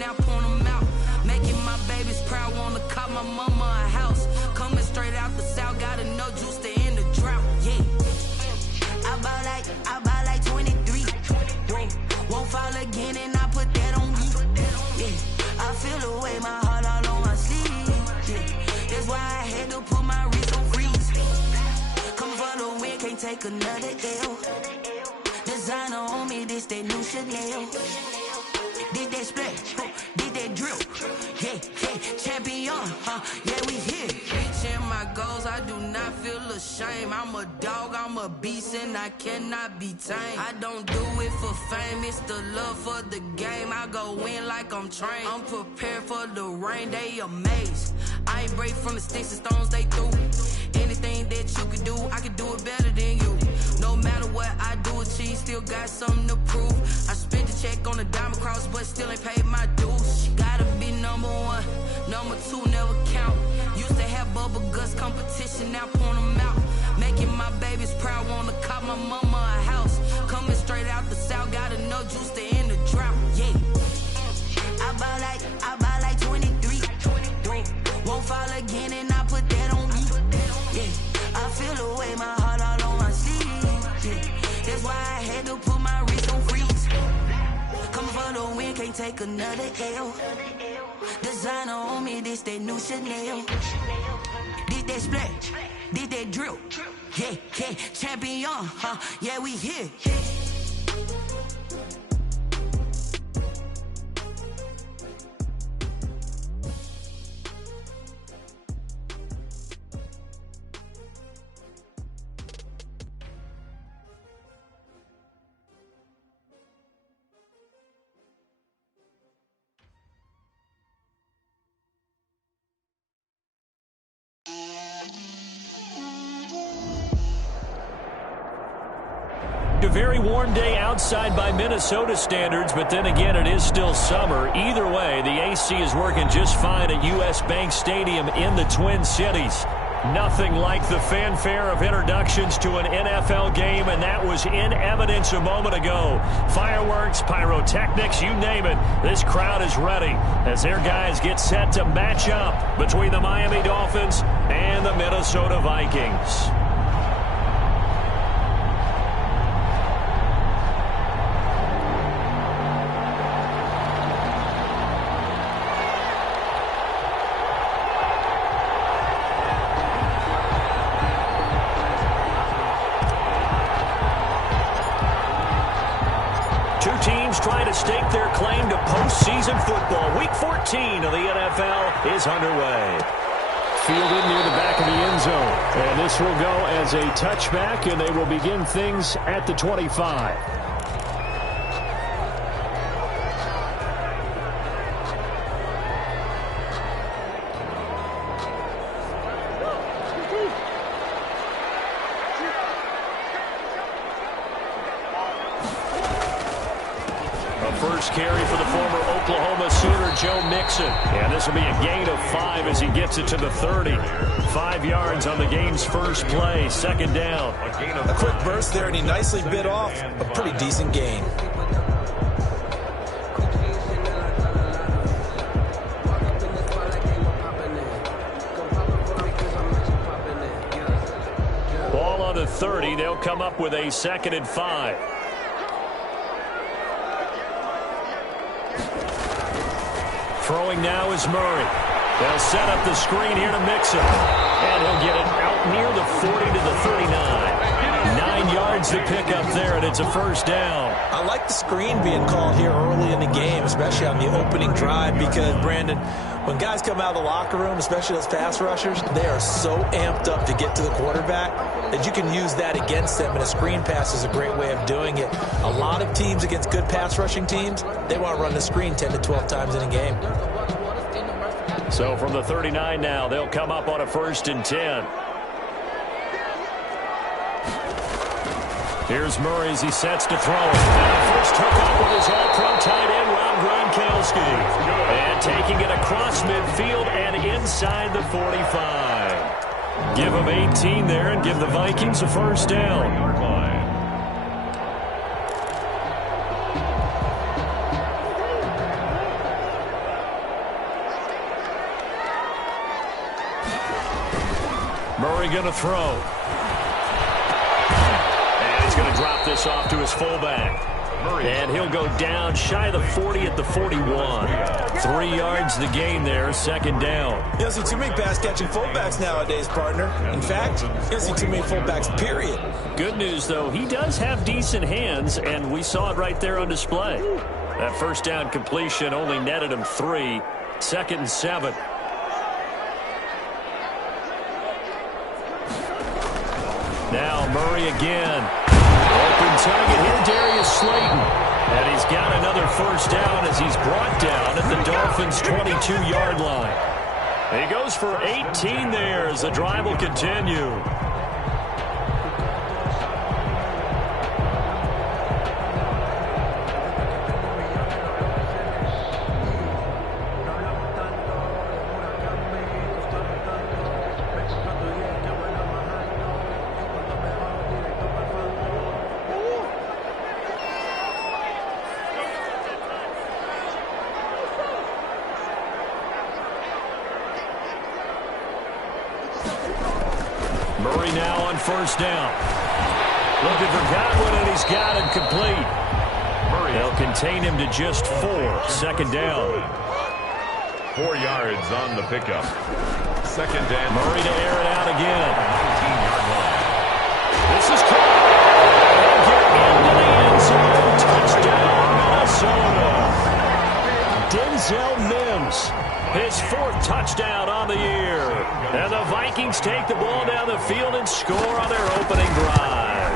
now point them out. Making my babies proud, wanna call my mama a house. Coming straight out the south, gotta know juice to end the drought, yeah. I bought like 23. Won't fall again and I put that on me, yeah. I feel the way, my heart all on my sleeve, yeah. That's why I had to put my wrist on freeze. Come for the win, can't take another L. Designer on me, this that new Chanel. Did that splash, did that drill, yeah, champion, yeah, we here. Reaching my goals, I do not feel ashamed. I'm a dog, I'm a beast, and I cannot be tamed. I don't do it for fame, it's the love for the game. I go in like I'm trained. I'm prepared for the rain, they amazed. I ain't break from the sticks and stones they threw. Anything that you could do, I could do it better than you. No matter what I do, achieve, still got something to prove. I spent the check on the diamond cross, but still ain't paid my dues. Gotta be number one, number two never count. Used to have bubble guts competition, now point them out. Making my babies proud, wanna call my mama a house. Coming straight out the south, gotta know juice to end the drought, yeah. I bought like 23. Won't fall again and I put that on me, yeah. I feel the way, my heart all on my sleeve, yeah. That's why I had to put my wrist on freeze. Coming for the win, can't take another L. Designer on me, this that new Chanel. Did that splash, did that drill, yeah, champion, yeah, we here. A very warm day outside by Minnesota standards, but then again, it is still summer. Either way, the AC is working just fine at U.S. Bank Stadium in the Twin Cities. Nothing like the fanfare of introductions to an NFL game, and that was in evidence a moment ago. Fireworks, pyrotechnics, you name it. This crowd is ready as their guys get set to match up between the Miami Dolphins and the Minnesota Vikings. Trying to stake their claim to postseason football. Week 14 of the NFL is underway. Fielded near the back of the end zone. And this will go as a touchback, and they will begin things at the 25. First carry for the former Oklahoma Sooner, Joe Mixon. And this will be a gain of 5 as he gets it to the 30. 5 yards on the game's first play, second down. A quick burst there, and he nicely bit off a pretty decent gain. Ball on the 30. They'll come up with a 2nd and 5. Throwing now is Murray. They'll set up the screen here to Mixon. And he'll get it out near the 40 to the 39. 9 yards to pick up there, and it's a first down. I like the screen being called here early in the game, especially on the opening drive, because, Brandon, when guys come out of the locker room, especially those pass rushers, they are so amped up to get to the quarterback that you can use that against them, and a screen pass is a great way of doing it. A lot of teams against good pass rushing teams, they want to run the screen 10 to 12 times in a game. So from the 39 now, they'll come up on a 1st and 10. Here's Murray as he sets to throw it. And first hook up with his all-pro tight end, Rob Gronkowski. And taking it across midfield and inside the 45. Give him 18 there and give the Vikings a first down. Murray going to throw. And he's going to drop this off to his fullback. And he'll go down shy of the 40 at the 41. 3 yards the gain there, second down. You don't see too many pass-catching fullbacks nowadays, partner. In fact, you don't see too many fullbacks, period. Good news, though, he does have decent hands, and we saw it right there on display. That first down completion only netted him 3. 2nd and 7. Now Murray again. Open target here, Darius Slayton. And he's got another first down as he's brought down at the Dolphins' 22-yard line. He goes for 18 there as the drive will continue. Murray now on first down. Looking for Godwin, and he's got him complete. They'll contain him to just 4. 2nd down. 4 yards on the pickup. 2nd down. Murray to air it out again. 19-yard line. This is caught. They'll get into the end zone. Touchdown, Minnesota. Denzel Mims. His 4th touchdown on the year. And the Vikings take the ball down the field and score on their opening drive.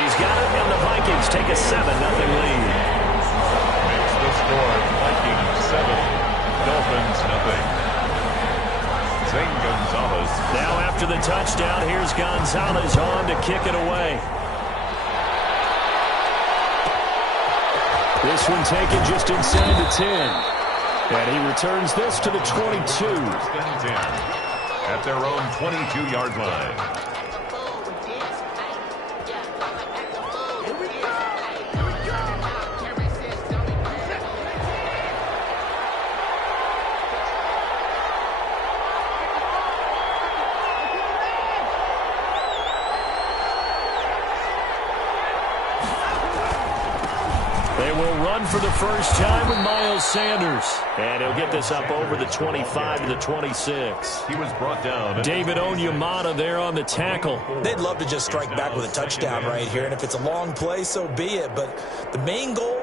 He's got it, and the Vikings take a 7-0 lead. Makes the score Vikings 7, Dolphins 0. Zane Gonzalez. Now after the touchdown, here's Gonzalez on to kick it away. This one taken just inside the 10. And he returns this to the 22. At their own 22-yard line. They will run for the first time with Miles Sanders. And he'll get this up over the 25 to the 26. He was brought down. David Onyemata there on the tackle. They'd love to just strike back with a touchdown right here. And if it's a long play, so be it. But the main goal,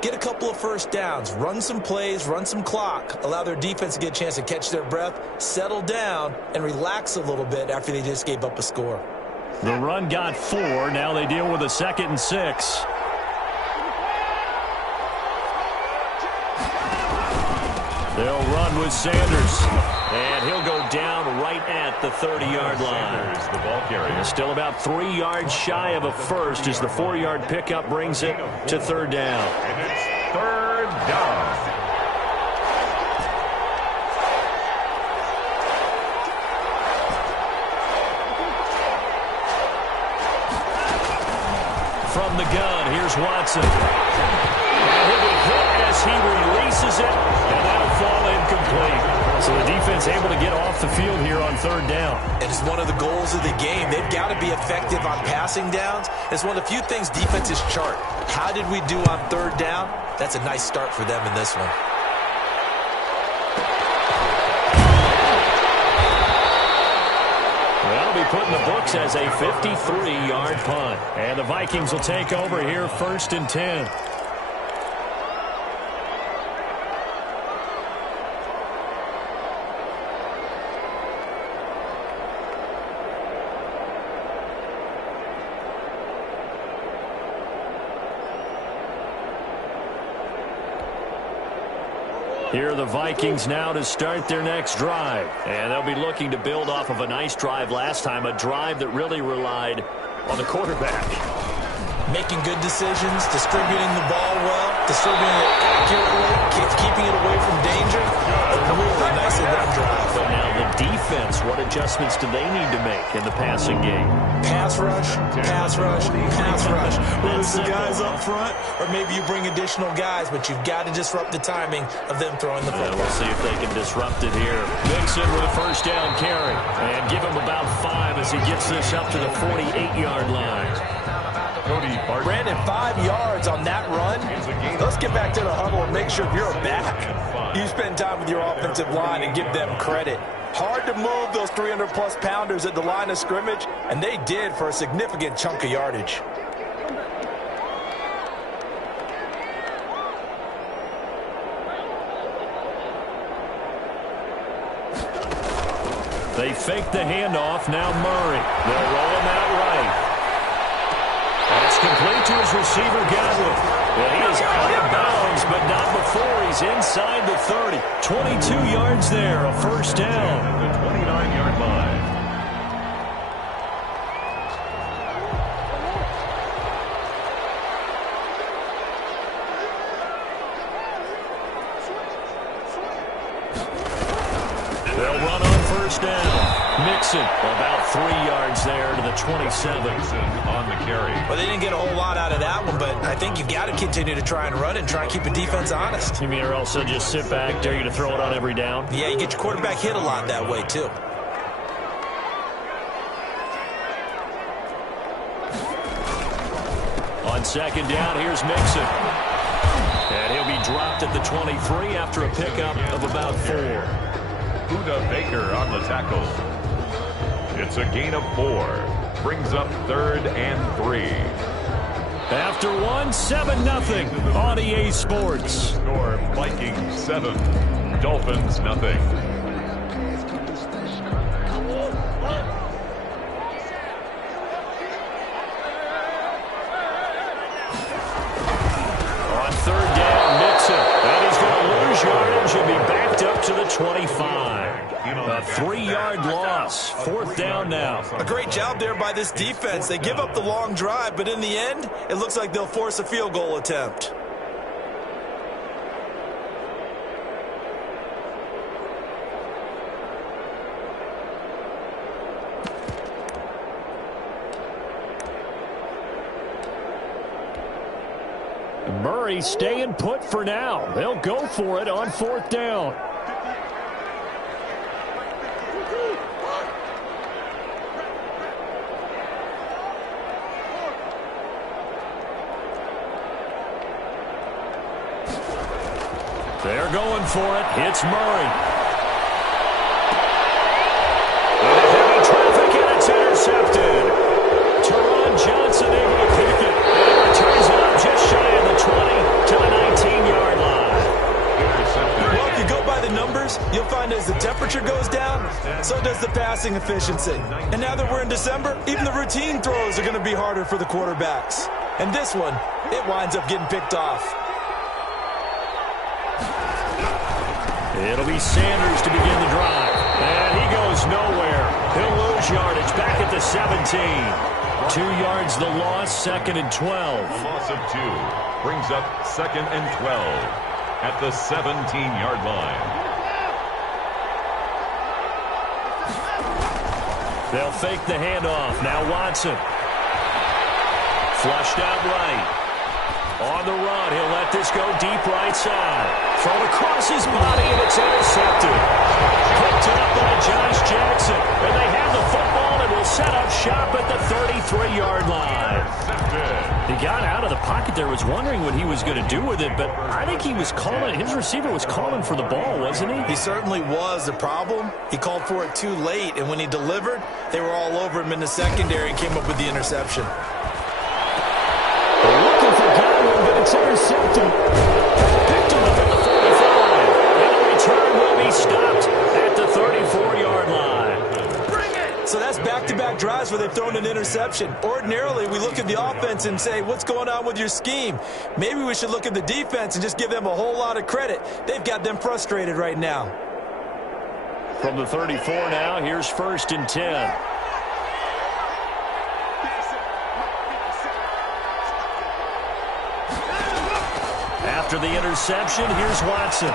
get a couple of first downs. Run some plays, run some clock. Allow their defense to get a chance to catch their breath, settle down, and relax a little bit after they just gave up a score. The run got 4. Now they deal with a 2nd and 6. They'll run with Sanders. And he'll go down right at the 30-yard line. Sanders, the ball carrier. Still about 3 yards shy of a first as the 4-yard pickup brings it to 3rd down. And it's 3rd down. From the gun, here's Watson. And he'll be hit as he releases it, and that'll fall incomplete. So the defense able to get off the field here on 3rd down. And it's one of the goals of the game. They've got to be effective on passing downs. It's one of the few things defenses chart. How did we do on 3rd down? That's a nice start for them in this one. That'll be put in the books as a 53-yard punt. And the Vikings will take over here 1st and 10. Here are the Vikings now to start their next drive. And they'll be looking to build off of a nice drive last time, a drive that really relied on the quarterback. making good decisions, distributing the ball well, distributing it accurately, keeping it away from danger. A really nicely run drive. But now the defense, what adjustments do they need to make in the passing game? Pass rush, pass rush, pass rush. Whether it's the guys up front or maybe you bring additional guys, but you've got to disrupt the timing of them throwing the football. We'll see if they can disrupt it here. Mixon with a first down carry. And give him about 5 as he gets this up to the 48-yard line. Brandon, 5 yards on that run. Let's get back to the huddle and make sure you're back. You spend time with your offensive line and give them credit. Hard to move those 300-plus pounders at the line of scrimmage, and they did for a significant chunk of yardage. They fake the handoff. Now Murray. They'll roll him out right. That's complete to his receiver, Godwin. And he is out of bounds, but not before he's inside the 30. 22 yards there, a first down. The 29-yard line. They'll run on first down. Mixon about 3 yards there to the 27. Mixon on the carry. Well, they didn't get a whole lot out of that one, but I think you've got to continue to try and run and try and keep the defense honest. You mean or else they'll just sit back, dare you to throw it on every down? Yeah, you get your quarterback hit a lot that way, too. On second down, here's Mixon. And he'll be dropped at the 23 after a pickup of about 4. Buda Baker on the tackle. It's a gain of 4. Brings up 3rd and 3. After 7-0 on EA Sports. Score Vikings 7, Dolphins nothing. On third down, Mixon. And he's going to lose yardage and be backed up to the 25. A 3-yard loss. 4th down now. A great job there by this defense. They give up the long drive, but in the end, it looks like they'll force a field goal attempt. Murray staying put for now. They'll go for it on 4th down. They're going for it. It's Murray. Into heavy traffic, and it's intercepted. Teron Johnson able to pick it. And he returns it up just shy of the 20 to the 19-yard line. Well, if you go by the numbers, you'll find as the temperature goes down, so does the passing efficiency. And now that we're in December, even the routine throws are going to be harder for the quarterbacks. And this one, it winds up getting picked off. It'll be Sanders to begin the drive. And he goes nowhere. He'll lose yardage back at the 17. 2 yards the loss, 2nd and 12. A loss of 2 brings up 2nd and 12 at the 17-yard line. They'll fake the handoff. Now Watson. Flushed out right. On the run, he'll let this go deep right side. Thrown across his body, and it's intercepted. Picked up by Josh Jackson. And they have the football and will set up shop at the 33-yard line. He got out of the pocket there, was wondering what he was going to do with it, but I think he was calling, his receiver was calling for the ball, wasn't he? He certainly was. The problem, he called for it too late, and when he delivered, they were all over him in the secondary and came up with the interception. Looking for Godwin, but it's intercepted. Picked him up at the 45. And the return will be stopped at the 34-yard line. So that's back-to-back drives where they've thrown an interception. Ordinarily, we look at the offense and say, what's going on with your scheme? Maybe we should look at the defense and just give them a whole lot of credit. They've got them frustrated right now. From the 34 now, here's 1st and 10. After the interception, here's Watson. The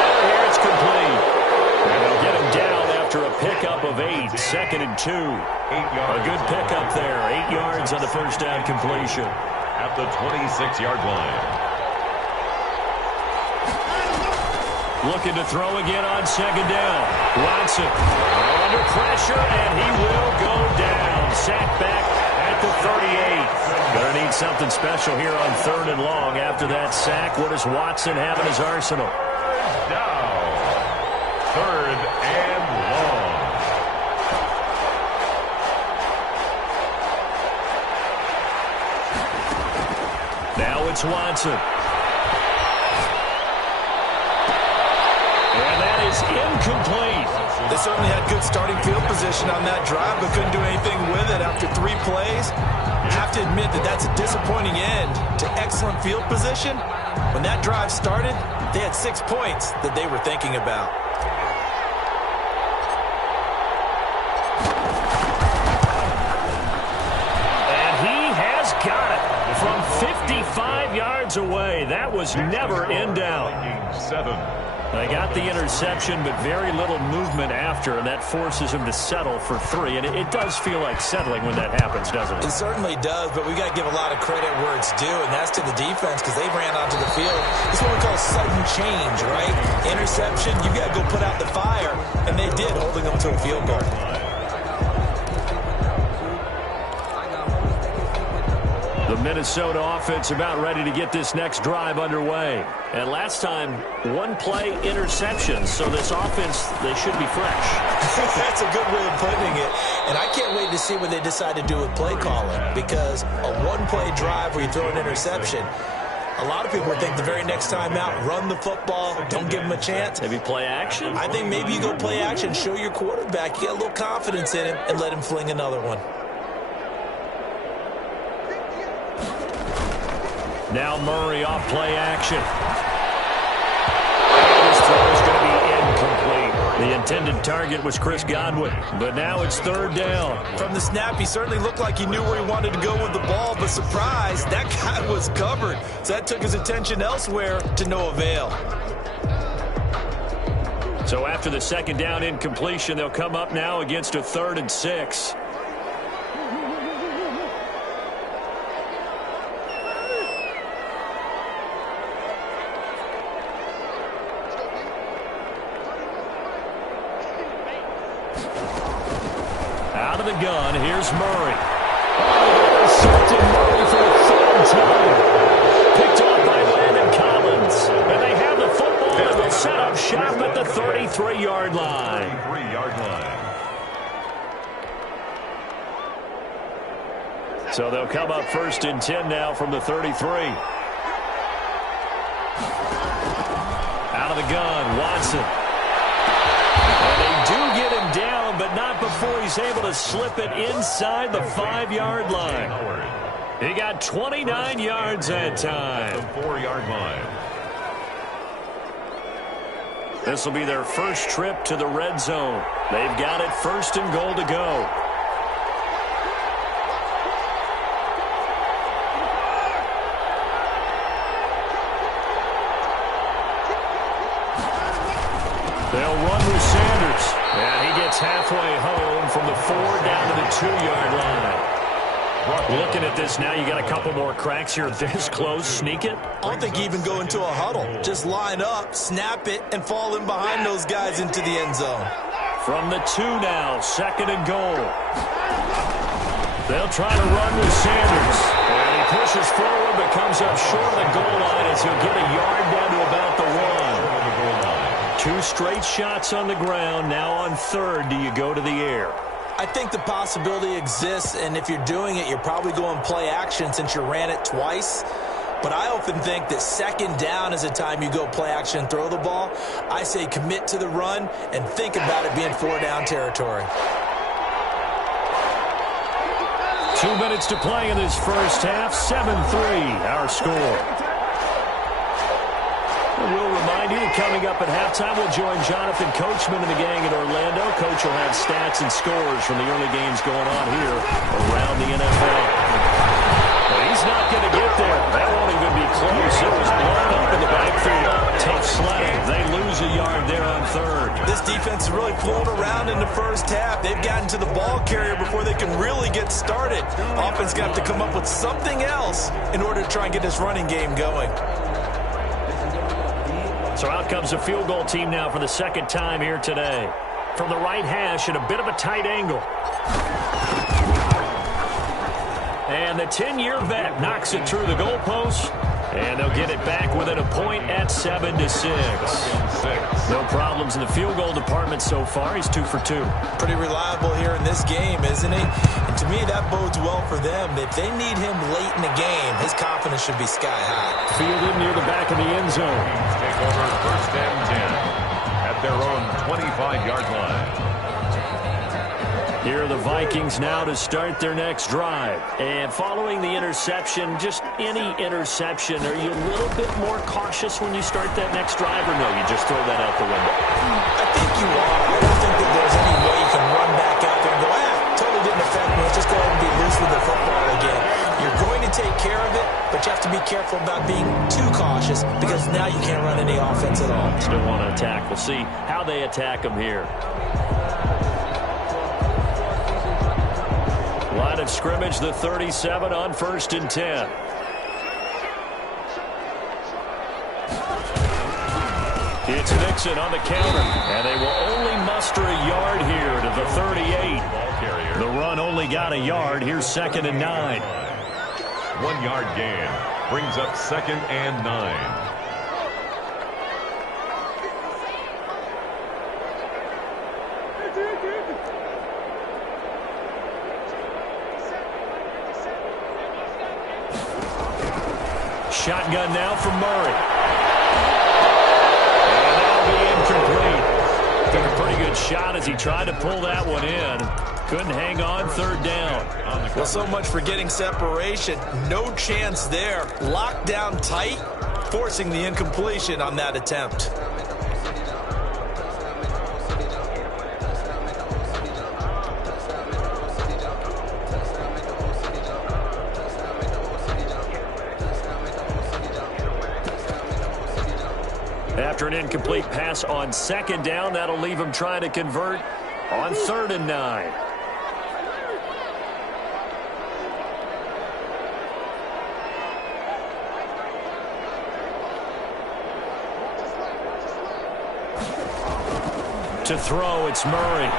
carry here, it's complete. And they'll get him down after a pickup of 8, 2nd and 2. A good pickup there, 8 yards on the first down completion. At the 26-yard line. Looking to throw again on 2nd down. Watson under pressure, and he will go down. Sacked back at the 38. Going to need something special here on 3rd and long after that sack. What does Watson have in his arsenal? Down. 3rd and long. Now it's Watson. And that is incomplete. They certainly had good starting field position on that drive, but couldn't do anything with it after 3 plays. I have to admit that that's a disappointing end to excellent field position. When that drive started, they had 6 points that they were thinking about. And he has got it from 55 yards away. That was never in doubt. 7. They got the interception, but very little movement after, and that forces him to settle for 3. And it does feel like settling when that happens, doesn't it? It certainly does, but we got to give a lot of credit where it's due, and that's to the defense because they ran onto the field. It's what we call sudden change, right? Interception, you got to go put out the fire, and they did, holding them to a field goal. The Minnesota offense about ready to get this next drive underway. And last time, 1-play interception. So this offense, they should be fresh. That's a good way of putting it. And I can't wait to see what they decide to do with play calling. Because a 1-play drive where you throw an interception, a lot of people would think the very next time out, run the football, don't give them a chance. Maybe play action? I think maybe you go play action, show your quarterback, you got a little confidence in him, and let him fling another one. Now Murray off play action. This throw is going to be incomplete. The intended target was Chris Godwin, but now it's 3rd down. From the snap, he certainly looked like he knew where he wanted to go with the ball, but surprise, that guy was covered. So that took his attention elsewhere to no avail. So after the 2nd down incompletion, they'll come up now against a 3rd and 6. Out of the gun, here's Murray. Intercepted Murray for the 3rd time. Picked off by Landon Collins. And they have the football and they'll set up shop at the 33-yard line. 33-yard line. So they'll come up 1st and 10 now from the 33. Out of the gun, Watson. And they do get him down, but not before he's able to slip it inside the 5-yard line. He got 29 yards that time. The 4-yard line. This will be their first trip to the red zone. They've got it 1st and goal to go. They'll run with Sanders. And he gets halfway home from the 4 down to the 2-yard line. Looking at this now, you got a couple more cracks here. This close, sneak it. I don't think you even go into a huddle. Just line up, snap it, and fall in behind those guys into the end zone. From the 2 now, 2nd and goal. They'll try to run with Sanders. And he pushes forward, but comes up short of the goal line as he'll get a yard down to about the 1. 2 straight shots on the ground. Now on 3rd, do you go to the air? I think the possibility exists, and if you're doing it, you're probably going play action since you ran it twice. But I often think that 2nd down is a time you go play action and throw the ball. I say commit to the run and think about it being 4-down territory. 2 minutes to play in this first half. 7-3, our score. We'll remind you that coming up at halftime, we'll join Jonathan Coachman and the gang in Orlando. Coach will have stats and scores from the early games going on here around the NFL. But he's not going to get there. That won't even be close. It was blown up in the backfield. Tough sledding. They lose a yard there on third. This defense is really flown around in the first half. They've gotten to the ball carrier before they can really get started. Offense got to come up with something else in order to try and get this running game going. So out comes a field goal team now for the second time here today. From the right hash at a bit of a tight angle. And the 10-year vet knocks it through the goalpost. And they'll get it back within a point at 7-6. No problems in the field goal department so far. He's 2 for 2. Pretty reliable here in this game, isn't he? And to me, that bodes well for them. If they need him late in the game, his confidence should be sky high. Fielded near the back of the end zone. Take over first and 10 at their own 25-yard line. Here are the Vikings now to start their next drive. And following the interception, just any interception, are you a little bit more cautious when you start that next drive, or no, you just throw that out the window? I think you are. I don't think that there's any way you can run back out there and go, totally didn't affect me. Let's just go ahead and be loose with the football again. You're going to take care of it, but you have to be careful about being too cautious because now you can't run any offense at all. Still want to attack. We'll see how they attack them here. Line of scrimmage, the 37 on 1st and 10. It's Nixon on the counter, and they will only muster a yard here to the 38. The run only got a yard. Here's 2nd and 9. 1-yard gain brings up 2nd and 9. Shotgun now from Murray. And that'll be incomplete. Took a pretty good shot as he tried to pull that one in. Couldn't hang on 3rd down. Well, so much for getting separation. No chance there. Locked down tight, forcing the incompletion on that attempt. After an incomplete pass on 2nd down, that'll leave him trying to convert on 3rd and 9. To throw, it's Murray.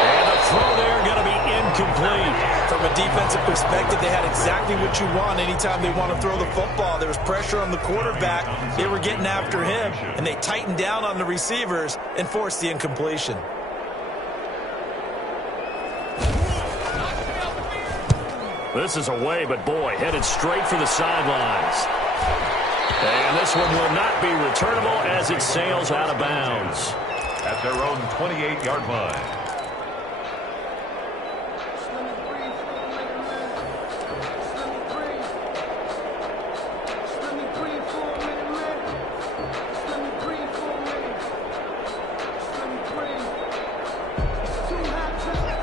And the throw there going to be incomplete. From a defensive perspective, they had exactly what you want anytime they want to throw the football. There was pressure on the quarterback. They were getting after him, and they tightened down on the receivers and forced the incompletion. This is away, but boy, headed straight for the sidelines. And this one will not be returnable as it sails out of bounds. At their own 28-yard line.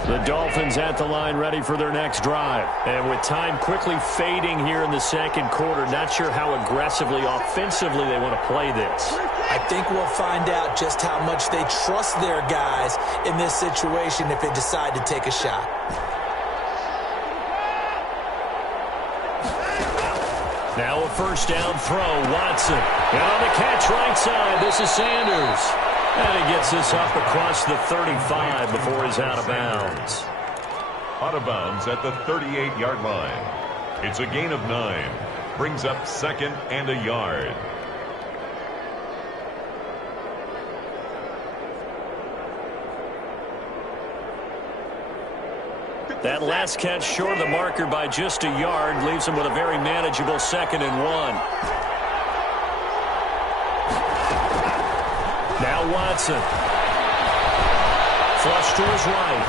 The Dolphins at the line ready for their next drive. And with time quickly fading here in the 2nd quarter, not sure how aggressively, offensively they want to play this. I think we'll find out just how much they trust their guys in this situation if they decide to take a shot. Now a 1st down throw, Watson. And on the catch right side, this is Sanders. And he gets this up across the 35 before he's out of bounds. Out of bounds at the 38-yard line. It's a gain of 9. Brings up 2nd and a yard. That last catch short of the marker by just a yard leaves him with a very manageable 2nd and 1. Now Watson. Flush to his right.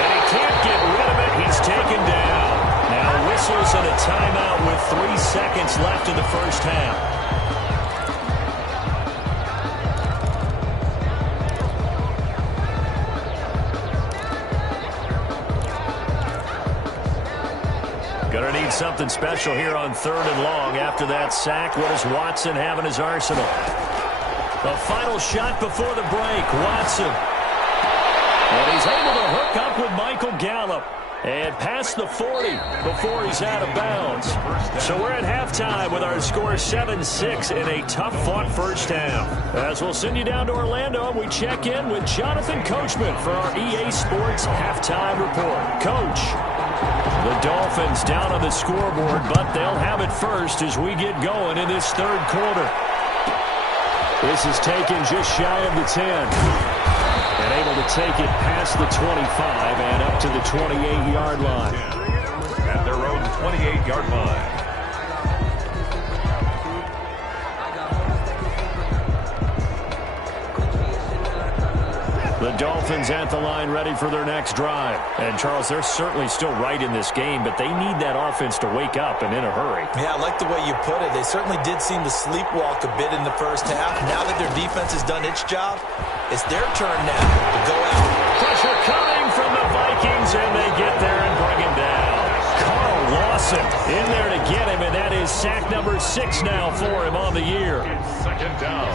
And he can't get rid of it. He's taken down. Now whistles and a timeout with 3 seconds left in the first half. something special here on 3rd and long. After that sack, what does Watson have in his arsenal? The final shot before the break. Watson. And he's able to hook up with Michael Gallup. And past the 40 before he's out of bounds. So we're at halftime with our score 7-6 in a tough-fought first half. As we'll send you down to Orlando, we check in with Jonathan Coachman for our EA Sports Halftime Report. Coach, the Dolphins down on the scoreboard, but they'll have it first as we get going in this third quarter. This is taken just shy of the 10. And able to take it past the 25 and up to the 28-yard line. At their own 28-yard line. The Dolphins at the line ready for their next drive. And, Charles, they're certainly still right in this game, but they need that offense to wake up and in a hurry. Yeah, I like the way you put it. They certainly did seem to sleepwalk a bit in the first half. Now that their defense has done its job, it's their turn now to go out. Pressure coming from the Vikings, and they get there and bring him down. Carl Lawson in there to get him, and that is sack number 6 now for him on the year. Second down.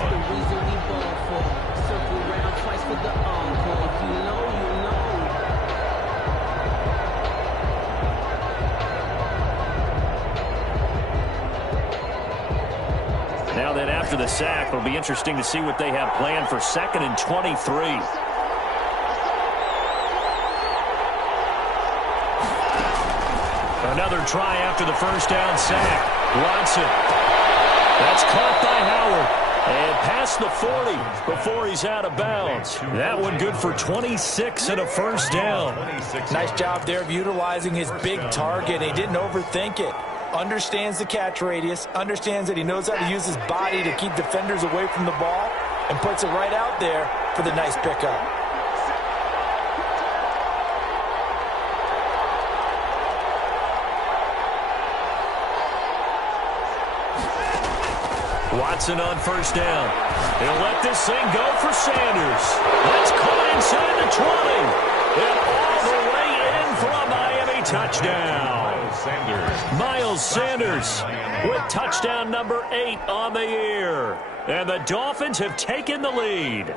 Now that after the sack, it'll be interesting to see what they have planned for 2nd and 23. Another try after the first down sack. Watson. That's caught by Howard. And past the 40 before he's out of bounds. That one good for 26 and a first down. Nice job there of utilizing his big target. He didn't overthink it. Understands the catch radius, understands that he knows how to use his body to keep defenders away from the ball, and puts it right out there for the nice pickup. Watson on first down. He'll let this thing go for Sanders. That's caught inside the 20. And all the way in for a Miami touchdown. Miles Sanders with touchdown number 8 on the year. And the Dolphins have taken the lead.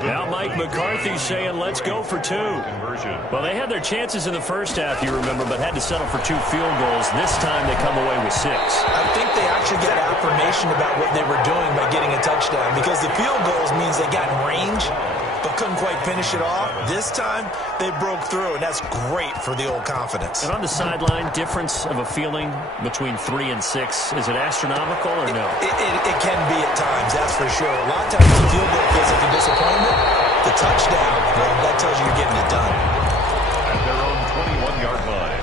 Now Mike McCarthy saying, let's go for 2. Well, they had their chances in the first half, you remember, but had to settle for 2 field goals. This time they come away with 6. I think they actually got affirmation about what they were doing by getting a touchdown, because the field goals means they got in range but couldn't quite finish it off. This time they broke through, and that's great for the old confidence. And on the sideline, difference of a feeling between 3 and 6, is it astronomical or no? It can be at times, that's for sure. A lot of times the field goal feels like a disappointment. The touchdown, well, that tells you you're getting it done. At their own 21-yard line.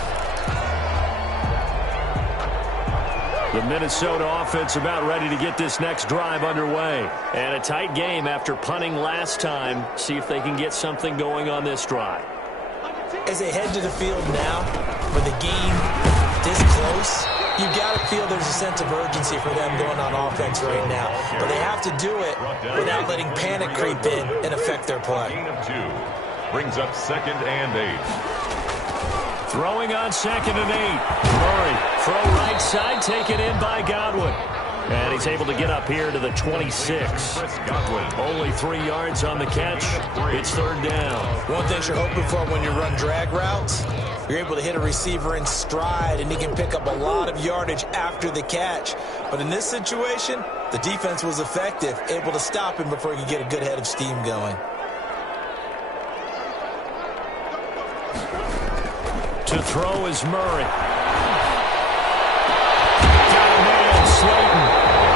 The Minnesota offense about ready to get this next drive underway. And a tight game after punting last time. See if they can get something going on this drive. As they head to the field now, with the game this close, you got to feel there's a sense of urgency for them going on offense right now. But they have to do it without letting panic creep in and affect their play. Gain of 2. Brings up 2nd and 8. Throwing on 2nd and 8. Murray, throw right side, taken in by Godwin. And he's able to get up here to the 26. Only 3 yards on the catch. It's 3rd down. One thing you're hoping for when you run drag routes, you're able to hit a receiver in stride, and he can pick up a lot of yardage after the catch. But in this situation, the defense was effective, able to stop him before he could get a good head of steam going. To throw is Murray. Got a man, Slayton.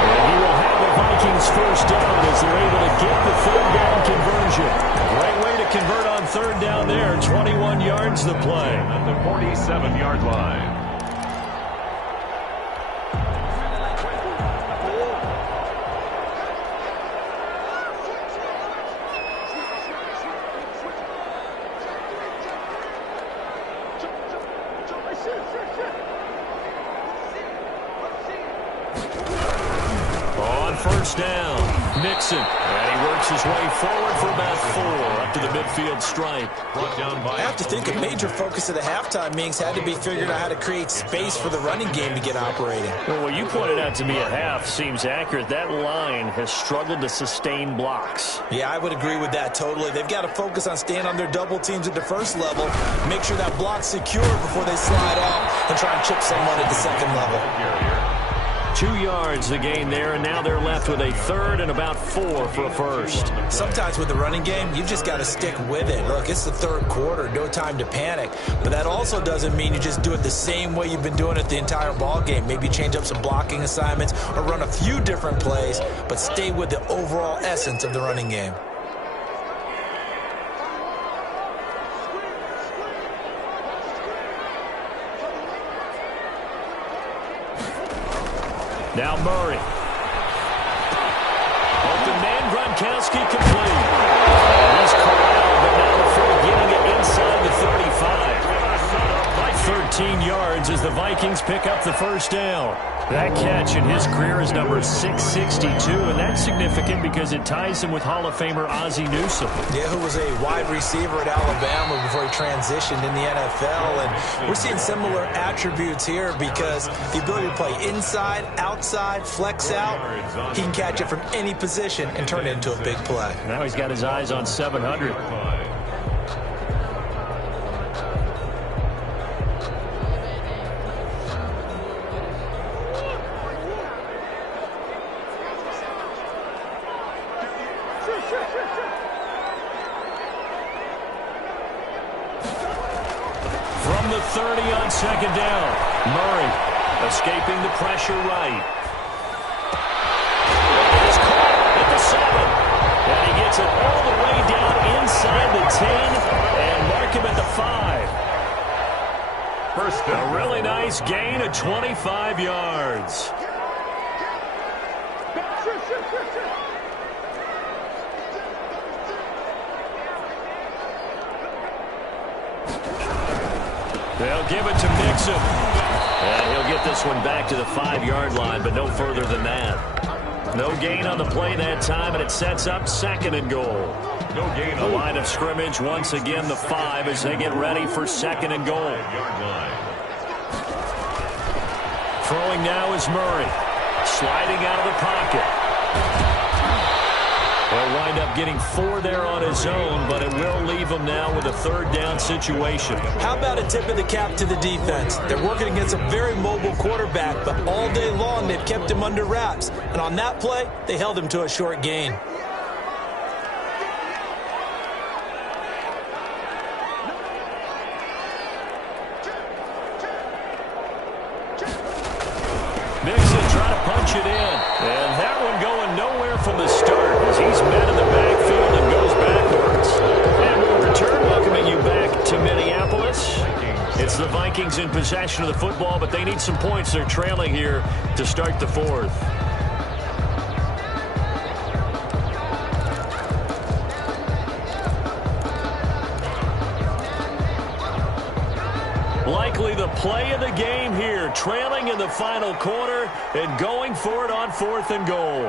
And he will have the Vikings first down as they're able to get the 3rd down conversion. Great way to convert on 3rd down there. 21 yards the play. At the 47-yard line. first down. Mixon. And he works his way forward for about 4 up to the midfield stripe. Brought down by I have to think a major focus of the halftime meetings had to be figuring out how to create space for the running game to get operating. Well, what you pointed out to me at half seems accurate. That line has struggled to sustain blocks. Yeah, I would agree with that totally. They've got to focus on staying on their double teams at the first level, make sure that block's secure before they slide off and try and chip someone at the second level. 2 yards the gain there, and now they're left with a third and about 4 for a first. Sometimes with the running game, you've just got to stick with it. Look, it's the third quarter, no time to panic. But that also doesn't mean you just do it the same way you've been doing it the entire ball game. Maybe change up some blocking assignments or run a few different plays, but stay with the overall essence of the running game. Now Murray. Open man, Gronkowski complete. He's corralled, but now before getting it inside the 35. By 13 yards as the Vikings pick up the first down. That catch in his career is number 662, and that's significant because it ties him with Hall of Famer Ozzie Newsome. Yeah, who was a wide receiver at Alabama before he transitioned in the NFL. And we're seeing similar attributes here because the ability to play inside, outside, flex out, he can catch it from any position and turn it into a big play. Now he's got his eyes on 700. From the 30 on second down, Murray escaping the pressure right. He's caught at the 7. And he gets it all the way down inside the 10 and mark him at the 5. first down. A really nice gain of 25 yards. They'll give it to Mixon. And he'll get this one back to the 5-yard line, but no further than that. No gain on the play that time, and it sets up second and goal. No gain The line of scrimmage, once again, the 5 as they get ready for second and goal. Throwing now is Murray. Sliding out of the pocket. He'll wind up getting 4 there on his own, but it will leave him now with a third down situation. How about a tip of the cap to the defense? They're working against a very mobile quarterback, but all day long they've kept him under wraps. And on that play, they held him to a short gain. Mixon trying to punch it in. And that one going nowhere from the start as he's met in the backfield and goes backwards. And we'll return, welcoming you back to Minneapolis. It's the Vikings in possession of the football, but they need some points. They're trailing here to start the fourth. Likely the play of the game here, trailing in the final quarter and going for it on 4th and goal.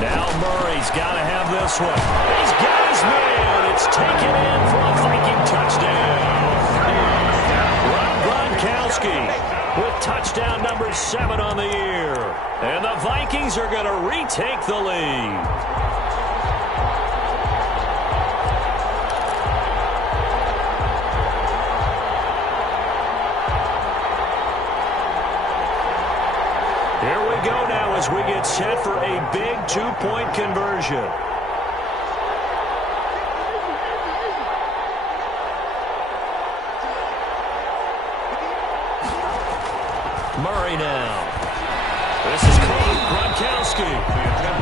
Now Murray's got to have this one. He's got his man. It's taken in for a Viking touchdown. Gronkowski with touchdown number 7 on the year. And the Vikings are going to retake the lead. Here we go now as we get set for a big 2-point conversion. Murray now. This is Gronkowski.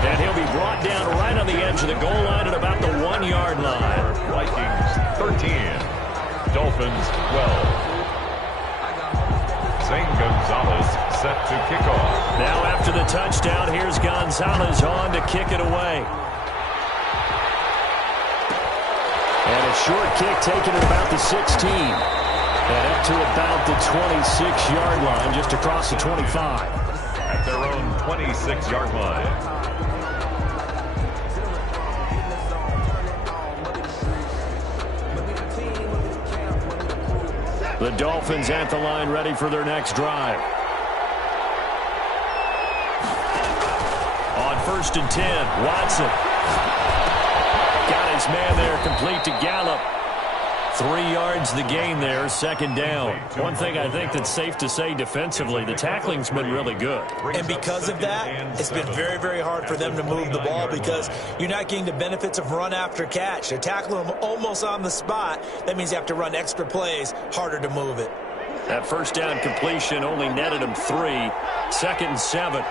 And he'll be brought down right on the edge of the goal line at about the 1-yard line. Vikings 13, Dolphins 12. Zane Gonzalez set to kick off. Now after the touchdown, here's Gonzalez on to kick it away. And a short kick taken at about the 16. And up to about the 26-yard line, just across the 25. At their own 26-yard line. The Dolphins at the line, ready for their next drive. On 1st and 10, Watson. Got his man there, complete to Gallup. 3 yards the gain there, 2nd down. One thing I think that's safe to say defensively, the tackling's been really good. And because of that, it's been very, very hard for them to move the ball because you're not getting the benefits of run after catch. They're tackling them almost on the spot. That means you have to run extra plays, harder to move it. That 1st down completion only netted him 3. 2nd and 7.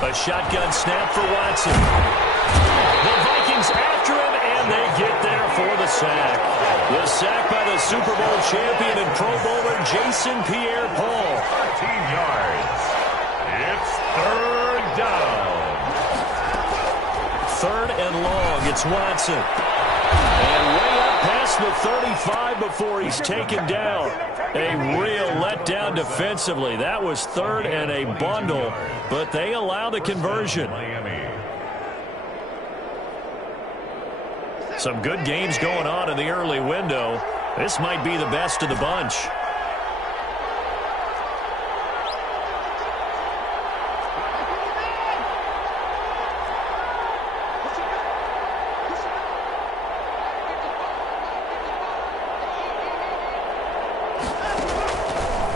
A shotgun snap for Watson. The Vikings after him, and they get there for the sack. The sack by the Super Bowl champion and Pro Bowler Jason Pierre-Paul. 13 yards. It's 3rd down. 3rd and long. It's Watson. And way up past the 35 before he's taken down. A real letdown defensively. That was 3rd and a bundle, but they allow the conversion. Some good games going on in the early window. This might be the best of the bunch.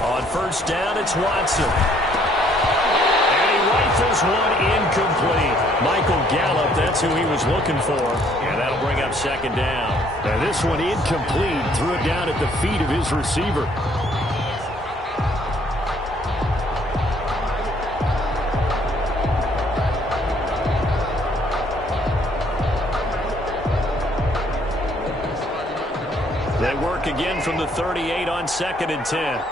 On 1st down, it's Watson. And he rifles one incomplete. Michael Gallup, that's who he was looking for. And that'll bring up 2nd down. And this one incomplete. Threw it down at the feet of his receiver. They work again from the 38 on 2nd and 10.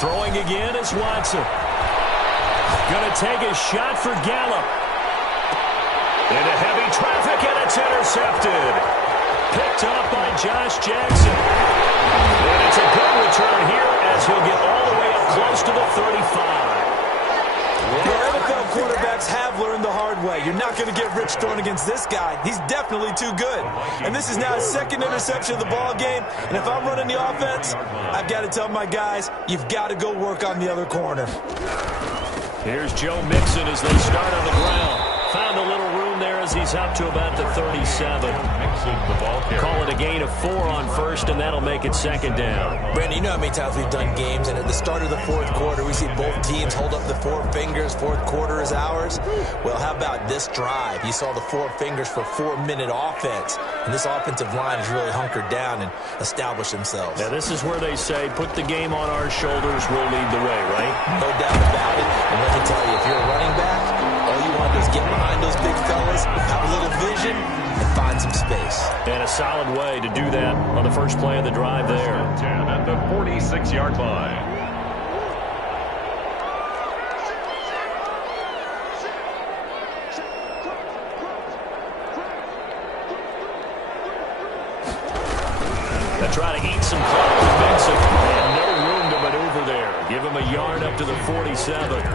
Throwing again is Watson. Going to take a shot for Gallup. Into heavy traffic, and it's intercepted. Picked up by Josh Jackson. And it's a good return here as he'll get all the way up close to the 35. Well, NFL quarterbacks have learned the hard way. You're not going to get rich throwing against this guy. He's definitely too good. And this is now his 2nd interception of the ball game. And if I'm running the offense, I've got to tell my guys, you've got to go work on the other corner. Here's Joe Mixon as they start on the ground. Found a little room there as he's up to about the 37. Call it a gain of 4 on 1st, and that'll make it 2nd down. Brandon, you know how many times we've done games, and at the start of the 4th quarter, we see both teams hold up the 4 fingers, 4th quarter is ours. Well, how about this drive? You saw the 4 fingers for 4-minute offense, and this offensive line has really hunkered down and established themselves. Now, this is where they say, put the game on our shoulders, we'll lead the way, right? No doubt about it. And let me tell you, if you're a running back, all you want to do is get behind those big fellas, have a little vision, and find some space. And a solid way to do that on the first play of the drive there. 10 at the 46-yard line. They try to eat some clock with Mixon. And no room to maneuver there. Give him a yard up to the 47.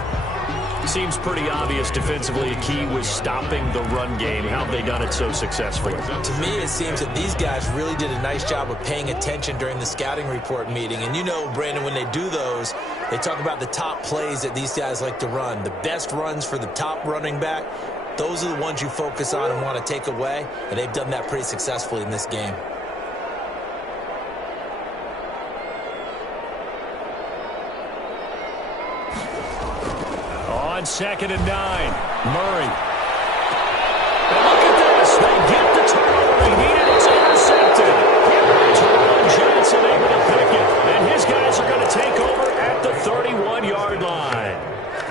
Seems pretty obvious defensively a key was stopping the run game. How have they done it so successfully? To me, it seems that these guys really did a nice job of paying attention during the scouting report meeting. And you know, Brandon, when they do those, they talk about the top plays that these guys like to run. The best runs for the top running back, those are the ones you focus on and want to take away. And they've done that pretty successfully in this game. On 2nd and 9, Murray. And look at this. They get the turnover they needed. It's intercepted. Terrell Johnson able to pick it. And his guys are going to take over at the 31-yard line.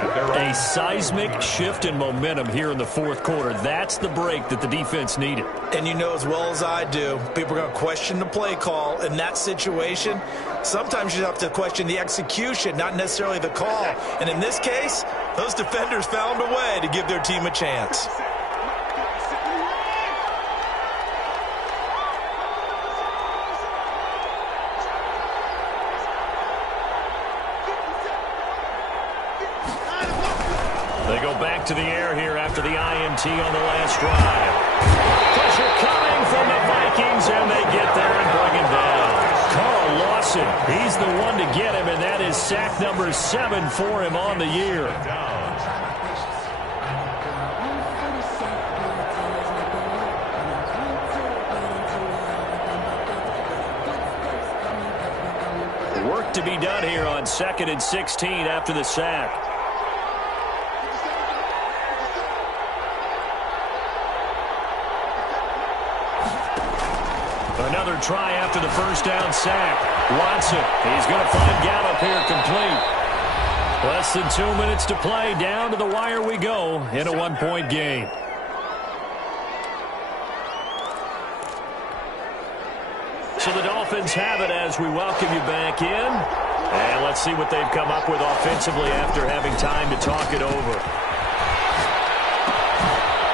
At their a seismic shift in momentum here in the fourth quarter. That's the break that the defense needed. And you know as well as I do, people are going to question the play call in that situation. Sometimes you have to question the execution, not necessarily the call. And in this case, those defenders found a way to give their team a chance. They go back to the air here after the INT on the last drive. Pressure coming from the Vikings, and they get there and bring him down. Carl Lawson, he's the one to get him, and that is sack number 7 for him on the year. Work to be done here on 2nd and 16 after the sack. Another try after the first down sack. Watson, he's going to find Gallup here complete. Less than 2 minutes to play. Down to the wire we go in a 1-point game. So the Dolphins have it as we welcome you back in. And let's see what they've come up with offensively after having time to talk it over.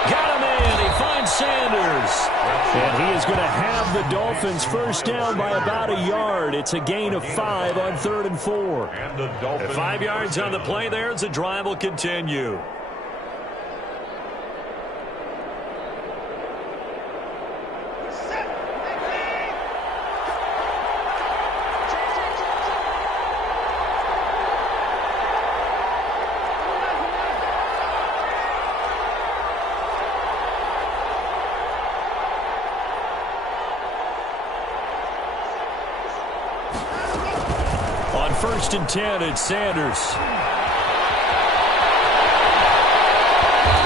Got him in. He finds Sanders. And he is going to have the Dolphins first down by about a yard. It's a gain of 5 on 3rd and 4. And 5 yards on the play there as the drive will continue. On 1st and 10, it's Sanders.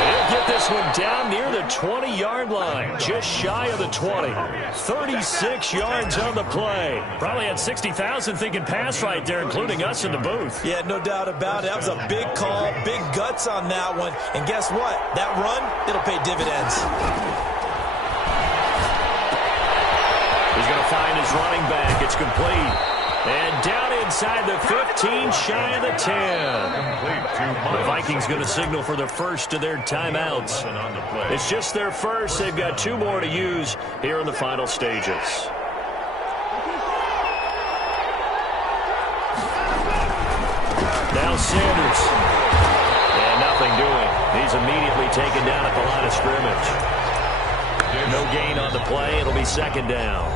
They'll get this one down near the 20-yard line, just shy of the 20. 36 yards on the play. Probably had 60,000 thinking pass right there, including us in the booth. Yeah, no doubt about it. That was a big call, big guts on that one. And guess what? That run, it'll pay dividends. He's going to find his running back. It's complete. And down inside the 15, shy of the 10. The Vikings going to signal for the first of their timeouts. It's just their first. They've got 2 more to use here in the final stages. Now Sanders. And nothing doing. He's immediately taken down at the line of scrimmage. No gain on the play. It'll be 2nd down.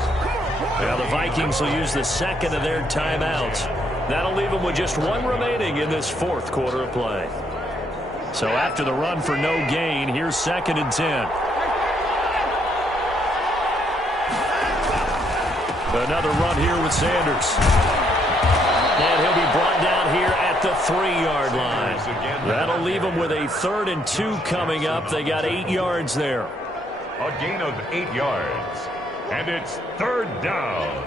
Now the Vikings will use the 2nd of their timeouts. That'll leave them with just 1 remaining in this 4th quarter of play. So after the run for no gain, here's 2nd and 10. Another run here with Sanders. And he'll be brought down here at the 3-yard line. That'll leave them with a 3rd and 2 coming up. They got 8 yards there. A gain of 8 yards. And it's 3rd down.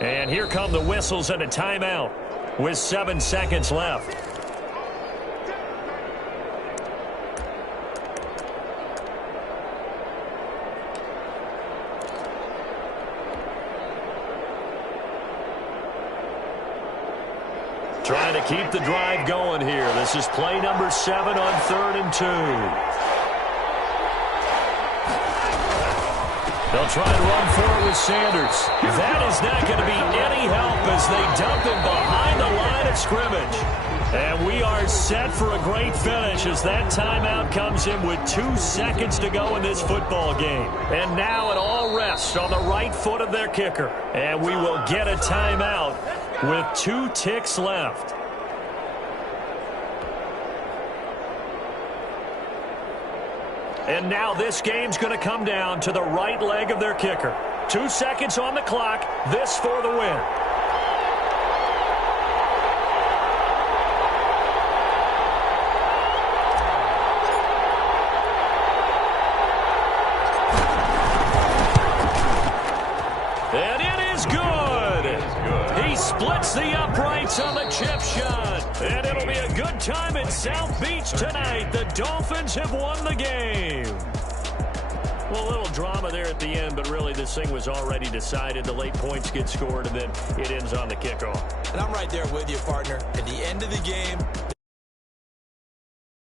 And here come the whistles and a timeout with 7 seconds left. Trying to keep the drive going here. This is play number 7 on 3rd and 2. They'll try and run for it with Sanders. That is not going to be any help as they dump him behind the line of scrimmage. And we are set for a great finish as that timeout comes in with 2 seconds to go in this football game. And now it all rests on the right foot of their kicker. And we will get a timeout with 2 ticks left. And now this game's going to come down to the right leg of their kicker. 2 seconds on the clock. This for the win. And it is good. He splits the uprights on the chip shot. And it'll be a good time at South Beach tonight. The Dolphins have won the game. Well, a little drama there at the end, but really this thing was already decided. The late points get scored, and then it ends on the kickoff. And I'm right there with you, partner. At the end of the game,